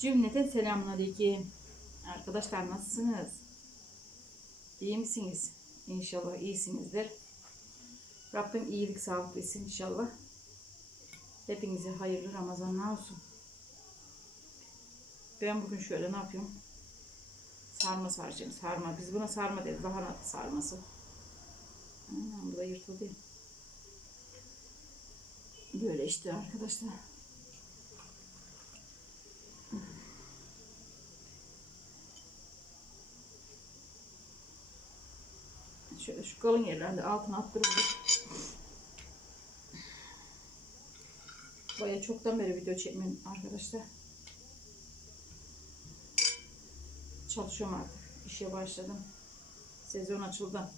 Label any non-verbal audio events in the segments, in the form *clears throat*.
Cümleten selamünaleyküm. Arkadaşlar nasılsınız? İyi misiniz? İnşallah iyisinizdir. Rabbim iyilik sağlık versin inşallah. Hepinize hayırlı Ramazanlar olsun. Ben bugün şöyle ne yapıyorum? Sarma saracağım. Sarma. Biz buna sarma deriz. Lahana sarması. Hmm, bu da yırtıldı. Böyle işte arkadaşlar. Şöyle şu kalın yerlerinde altına attırırız. Baya çoktan beri video çekmiyorum arkadaşlar. Çalışıyorum artık. İşe başladım. Sezon açıldı.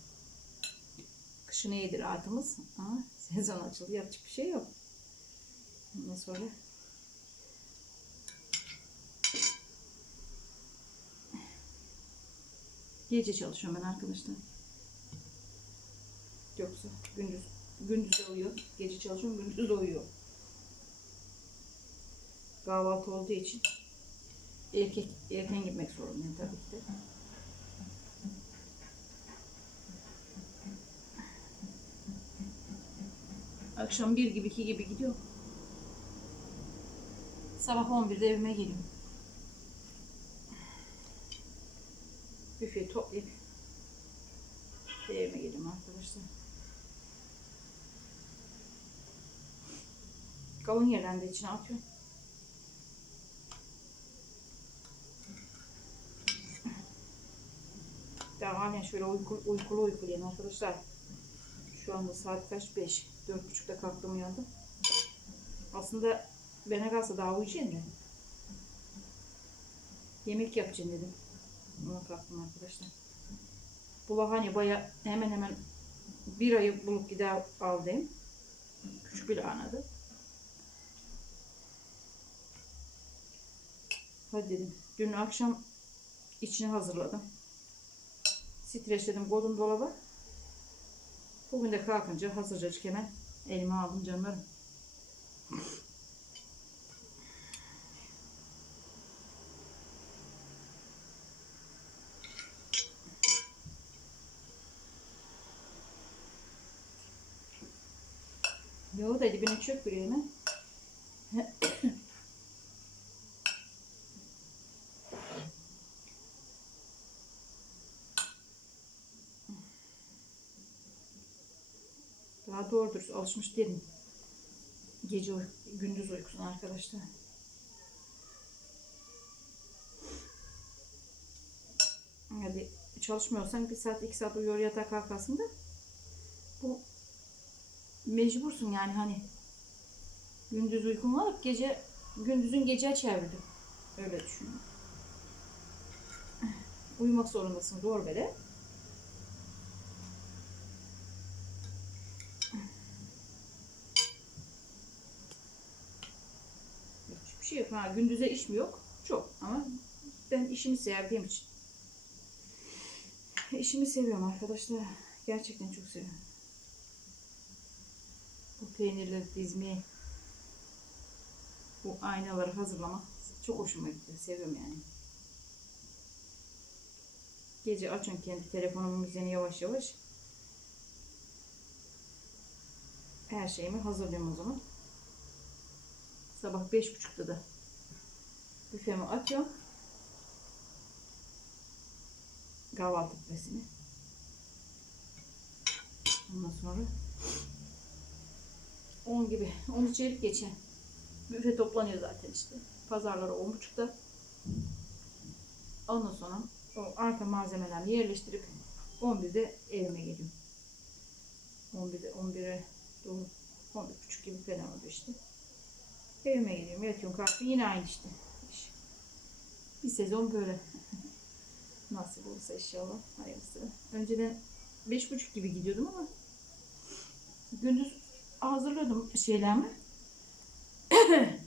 Kışın iyidir rahatımız. Ama *laughs* sezon açıldı. Yapacak bir şey yok. Ondan sonra gece çalışıyorum ben arkadaşlar. Yoksa gündüz gündüz uyuyor. Gece çalışıyorum, gündüz uyuyor. Kahvaltı olduğu için erkek erken gitmek zorundayım tabii ki de. Akşam bir gibi iki gibi gidiyor. Sabah 11'de evime geliyorum. Büfeyi toplayıp evime geliyorum arkadaşlar. Kalın yerden de içine atıyorum. Daha halen şöyle uyku, uykulu uykuluyum arkadaşlar. Şu anda saat kaç? 5. 4.30'da kalktım uyandım. Aslında bana kalsa daha uyuyacağım ya. Yemek yapacağım dedim. Ona kalktım arkadaşlar. Bu lahana baya hemen hemen bir ayı bulup gider aldım. Küçük bir lahanadı. Hadi dedim. Dün akşam içini hazırladım. Streçledim koydum dolaba. Bugün de kalkınca hazırcacık hemen elime aldım canlarım. Yo da dibine çök bir hemen. Daha doğru alışmış değilim. Gece uy gündüz uykusuna arkadaşlar. Hadi çalışmıyorsan bir saat iki saat uyuyor yatak kalkarsın da bu mecbursun yani hani gündüz uykunu alıp gece gündüzün gece çevirdim. Öyle düşünüyorum. Uyumak zorundasın doğru böyle. Şey yok. Ha, gündüze iş mi yok? Çok ama ben işimi sevdiğim için. İşimi seviyorum arkadaşlar. Gerçekten çok seviyorum. Bu peynirleri dizmeyi, bu aynaları hazırlamak çok hoşuma gidiyor. Seviyorum yani. Gece açın kendi telefonumun müziğini yavaş yavaş. Her şeyimi hazırlıyorum o zaman. Sabah beş buçukta da büfemi atıyorum. Kahvaltı büfesini. Ondan sonra 10 gibi, 10 çeyrek geçe büfe toplanıyor zaten işte. Pazarlara 10 buçukta. Ondan sonra o arka malzemelerini yerleştirip 11'de evime geliyorum. 11'de 11'e doğru 11 buçuk gibi falan oldu işte. Evime geliyorum, yatıyorum, kalkıyorum. Yine aynı işte. İş. Bir sezon böyle. *laughs* Nasip olursa inşallah. Hayırlısı. Önceden beş buçuk gibi gidiyordum ama gündüz hazırlıyordum şeylerimi. *coughs*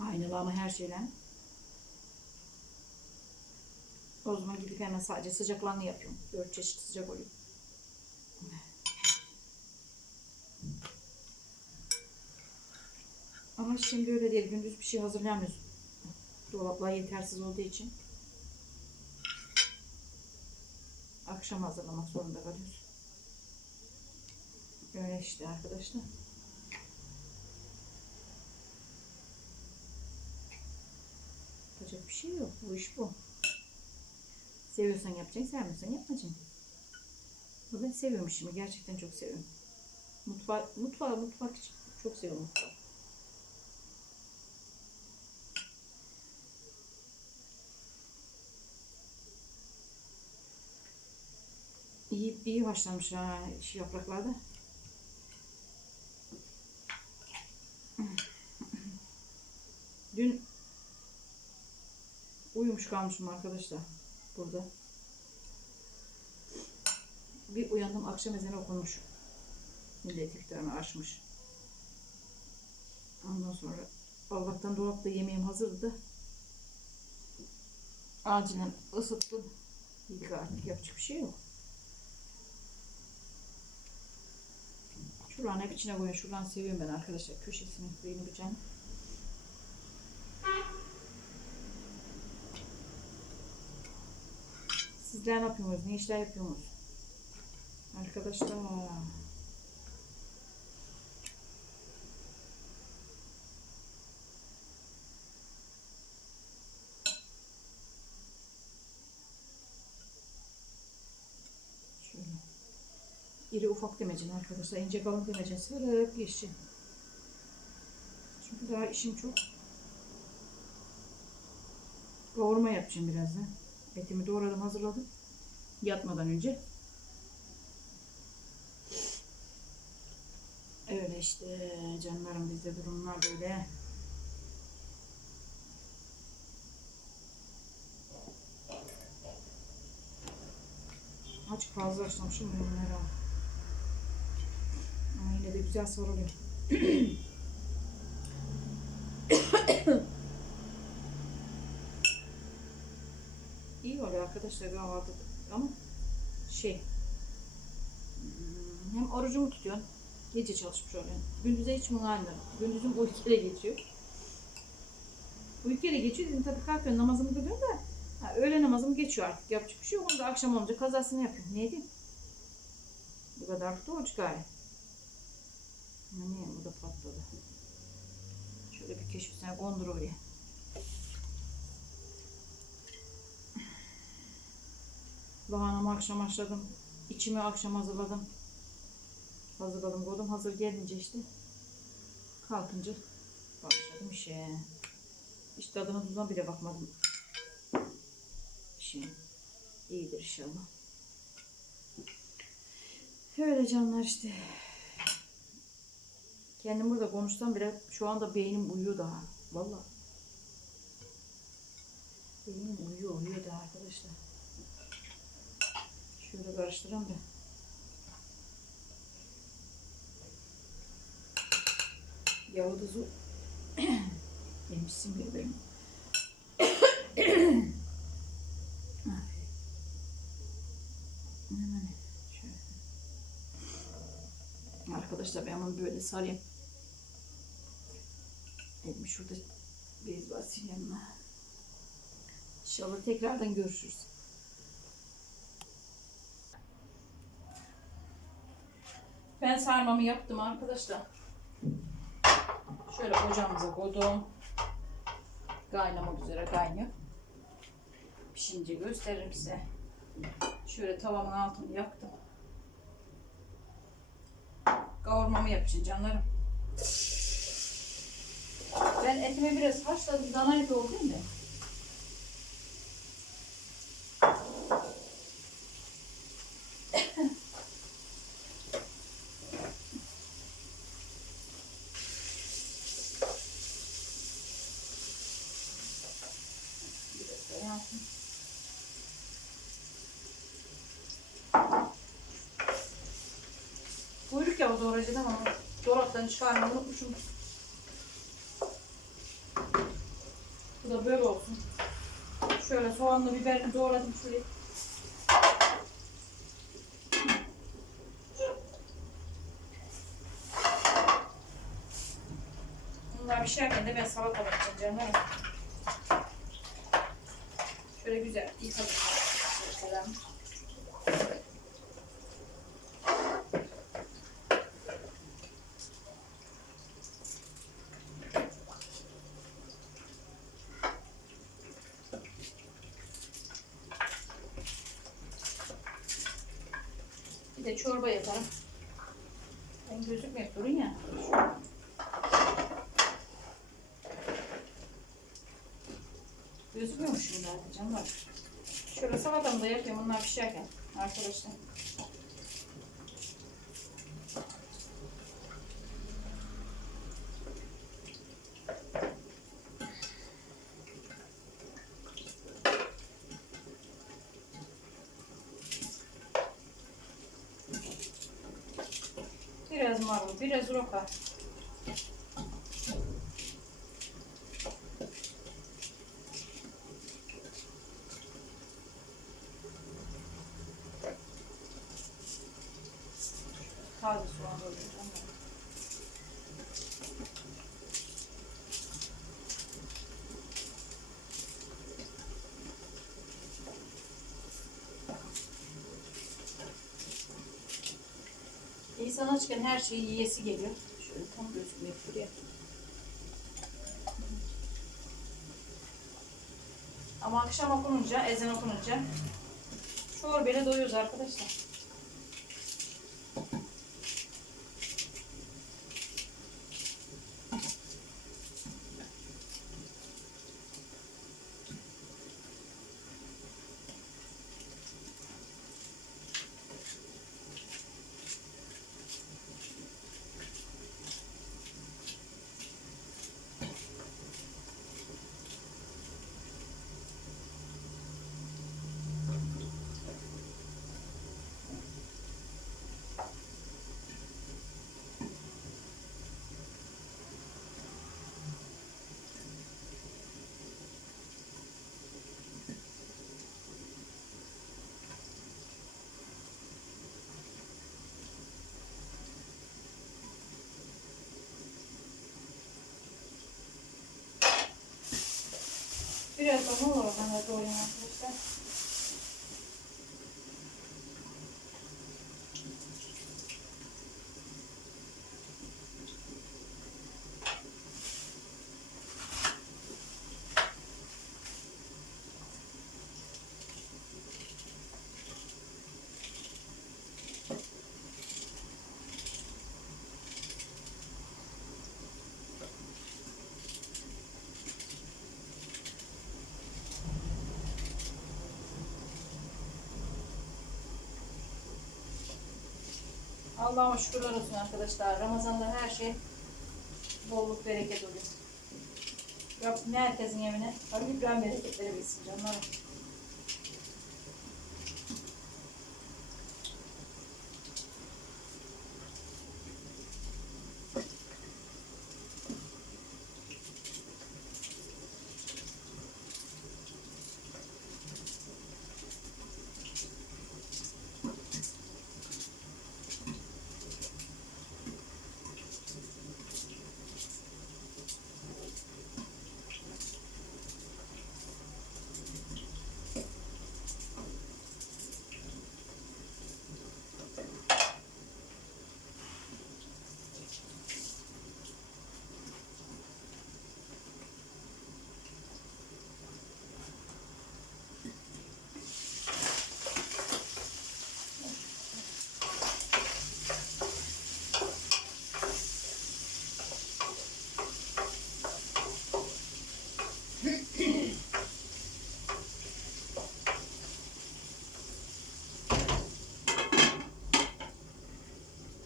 Aynalama her şeylerimi. O zaman gidip hemen sadece sıcaklarını yapıyorum. Dört çeşit sıcak oluyor. Ama şimdi öyle değil. Gündüz bir şey hazırlayamıyorsun. Dolaplar yetersiz olduğu için akşam hazırlamak zorunda kalıyoruz. Öyle işte arkadaşlar. Yapacak bir şey yok. Bu iş bu. Seviyorsan yapacaksın, sevmiyorsan yapmayacaksın. Ben seviyorum işimi. Gerçekten çok seviyorum. Mutfak, mutfağı, mutfak çok seviyorum mutfağı. İyi, iyi haşlanmış ha şu yapraklarda. Dün uyumuş kalmışım arkadaşlar burada. Bir uyandım akşam ezanı okunmuş. Millet iftarını açmış. Ondan sonra Allah'tan dolapta yemeğim hazırdı. Acilen ısıttım. İlk artık yapacak bir şey yok. Şuranı hep içine koyun. Şuradan seviyorum ben arkadaşlar. Köşesini, beyni bıçağını. Sizler ne yapıyorsunuz? Ne işler yapıyorsunuz? Arkadaşlar. Şöyle. İri ufak demecin arkadaşlar. ince kalın demecin. Sırık yeşil. Çünkü daha işim çok. Kavurma yapacağım birazdan. Etimi doğradım hazırladım. Yatmadan önce. Öyle işte canlarım bizde durumlar böyle. Aç fazla açlamışım bunları. Yine de güzel sarılıyor. *coughs* İyi oluyor arkadaşlar kahvaltı ama şey hmm, hem orucumu tutuyorsun gece çalışmış oluyorsun. Gündüze hiç muhalifim. Gündüzüm uykuya geçiyor. Uykuya geçiyor dedim tabii kalkıyorum namazımı kılıyorum da ha, öğle namazım geçiyor artık yapacak bir şey yok. Onu da akşam olunca kazasını yapıyorum. Ne diyeyim? Bu kadar da oruç gayet. Ne bu da patladı. Şöyle bir sen kondur oraya. Lahanamı akşam haşladım. İçimi akşam hazırladım. Hazırladım koydum. Hazır gelince işte kalkınca başladım işe. Hiç tadına tuzuna bile bakmadım. Şey, iyidir inşallah. Öyle canlar işte. Kendim burada konuşsam bile şu anda beynim uyuyor daha. Vallahi. Beynim uyuyor, uyuyor daha arkadaşlar. Şöyle karıştıralım da. Yavuduzu yemişsin bir benim. *coughs* Hemen şöyle. Arkadaşlar ben bunu böyle sarayım. Elimi şurada bez var sileyim. İnşallah tekrardan görüşürüz. Ben sarmamı yaptım arkadaşlar. Şöyle ocağımıza koydum. Kaynamak üzere kaynıyor. Pişince gösteririm size. Şöyle tavamın altını yaktım. Kavurmamı yapacağım canlarım. Ben etimi biraz haşladım. Dana eti oldu değil mi? Yansın. Kuyruk yağı doğrayacaktım ama dolaptan çıkarmayı unutmuşum. Bu da böyle olsun. Şöyle soğanla biberini doğradım şuraya. Bunlar pişerken de ben salata yapacağım canım. Şöyle güzel yıkadım. Mesela. Çorba yaparım. Ben gözükmüyor durun ya. Gözükmüyormuş şimdi zaten canlar. Şöyle salatamı da yapıyorum onlar pişerken arkadaşlar. Biraz marul, biraz roka. İnsan açken her şeyi yiyesi geliyor. Şöyle tam gözükmüyor buraya. Ama akşam okununca, ezan okununca çorbayla doyuyoruz arkadaşlar. Biraz da ne olur ben de doyayım arkadaşlar. Allah'ıma şükürler olsun arkadaşlar. Ramazan'da her şey bolluk bereket oluyor. Rabbim herkesin evine Halil İbrahim bereketleri bilsin canlarım.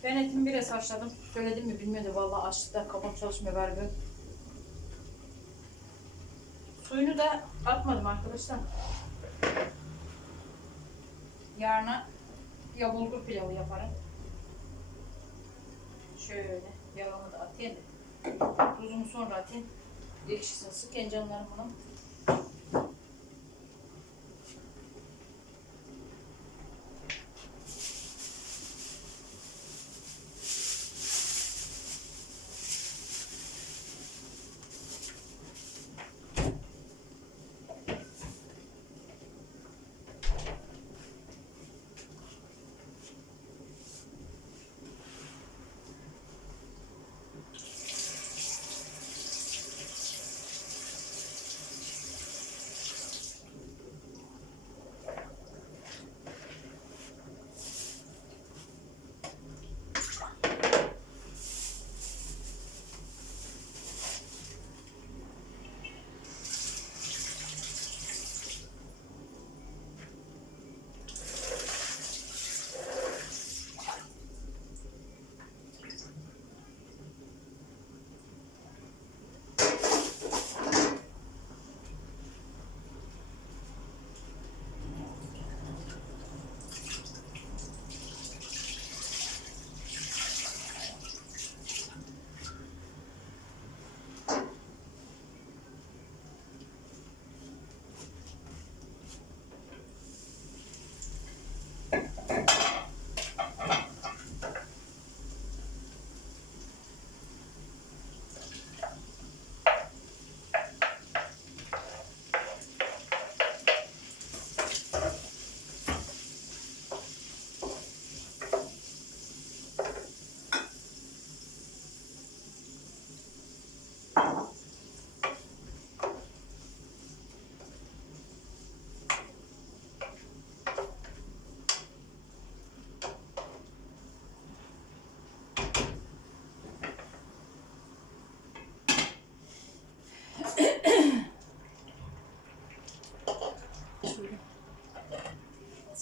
Ben etimi biraz haşladım. Söyledim mi bilmiyorum. Vallahi açlıkta kafam çalışmıyor galiba. Suyunu da atmadım arkadaşlar. Yarına ya bulgur pilavı yaparım. Şöyle yağımı da atayım. Tuzumu sonra atayım. Ekşisini sık canlarım bunun.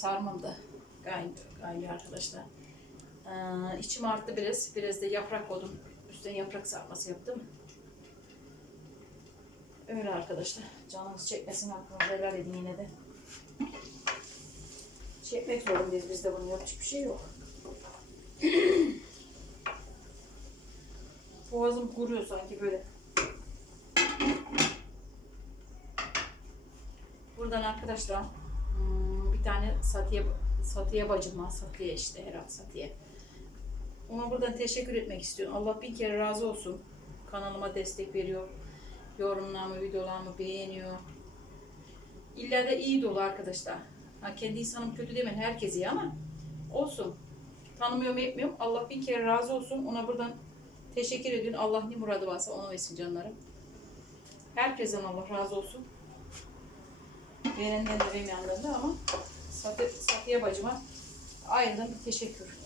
Sarmam da kaynıyor, arkadaşlar. Ee, içim arttı biraz. Biraz da yaprak koydum. Üstüne yaprak sarması yaptım. Öyle arkadaşlar. Canınız çekmesin aklınızı helal edin yine de. Çekmek zorundayız biz de bunu yapacak bir şey yok. *clears throat* Boğazım kuruyor sanki böyle. Buradan arkadaşlar tane Satıya, Satıya bacıma, Satıya işte herhalde Satıya. Ona buradan teşekkür etmek istiyorum. Allah bin kere razı olsun. Kanalıma destek veriyor. Yorumlarımı, videolarımı beğeniyor. İlla da iyi dolu arkadaşlar. Ha, kendi insanım kötü demeyin. Herkes iyi ama olsun. Tanımıyorum etmiyorum. Allah bin kere razı olsun. Ona buradan teşekkür ediyorum. Allah ne muradı varsa ona versin canlarım. Herkesten Allah razı olsun. Verenden de vermeyenden de ama Satı, Safiye bacıma ayrıdan bir teşekkür.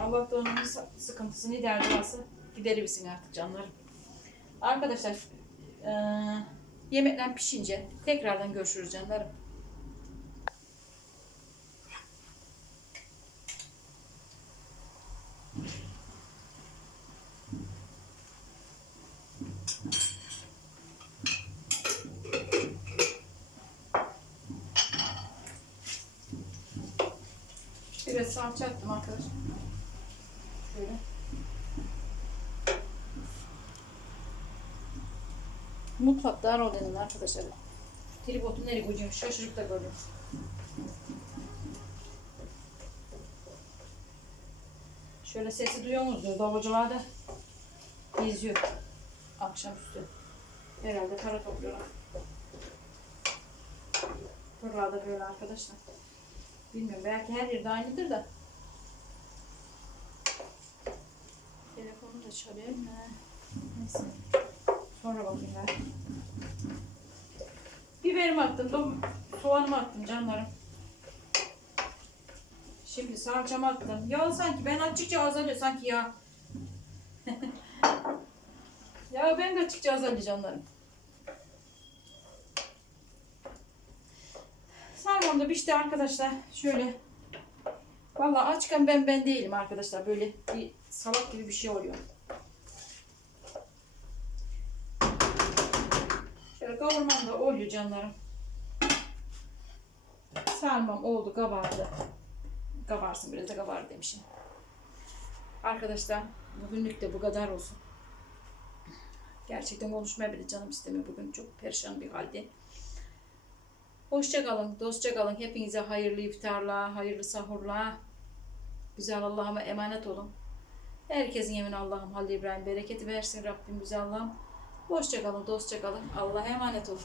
Allah da onun sı- sıkıntısını derdi varsa gideriversin artık canlarım. Arkadaşlar eee yemekler pişince tekrardan görüşürüz canlarım. Biraz salça attım arkadaşlar. Şöyle. Dar odanın arkadaşlar. Tripodu nereye koyacağım şaşırıp da böyle. Şöyle sesi duyuyor musunuz? Davulcular da geziyor. Akşamüstü. Herhalde para topluyorlar. Buralarda böyle arkadaşlar. Bilmiyorum belki her yerde aynıdır da. Telefonu da çalayım mı? Neyse. Sonra bakayım ben. Biberimi attım, dom soğanımı attım canlarım. Şimdi salçamı attım. Ya sanki ben açıkça azalıyor sanki ya. *laughs* ya ben de açıkça azalıyor canlarım. Sarmam da pişti arkadaşlar. Şöyle. Vallahi açken ben ben değilim arkadaşlar. Böyle bir salat gibi bir şey oluyor. Şöyle kavurmam da oluyor canlarım. Sarmam oldu kabardı. Kabarsın biraz da kabar demişim. Arkadaşlar bugünlük de bu kadar olsun. Gerçekten konuşmaya bile canım istemiyor. Bugün çok perişan bir halde. Hoşça kalın, dostça kalın. Hepinize hayırlı iftarlar, hayırlı sahurlar. Güzel Allah'ıma emanet olun. Herkesin yemin Allah'ım Halil İbrahim bereketi versin Rabbim güzel Allah'ım. Hoşça kalın, dostça kalın. Allah'a emanet olun.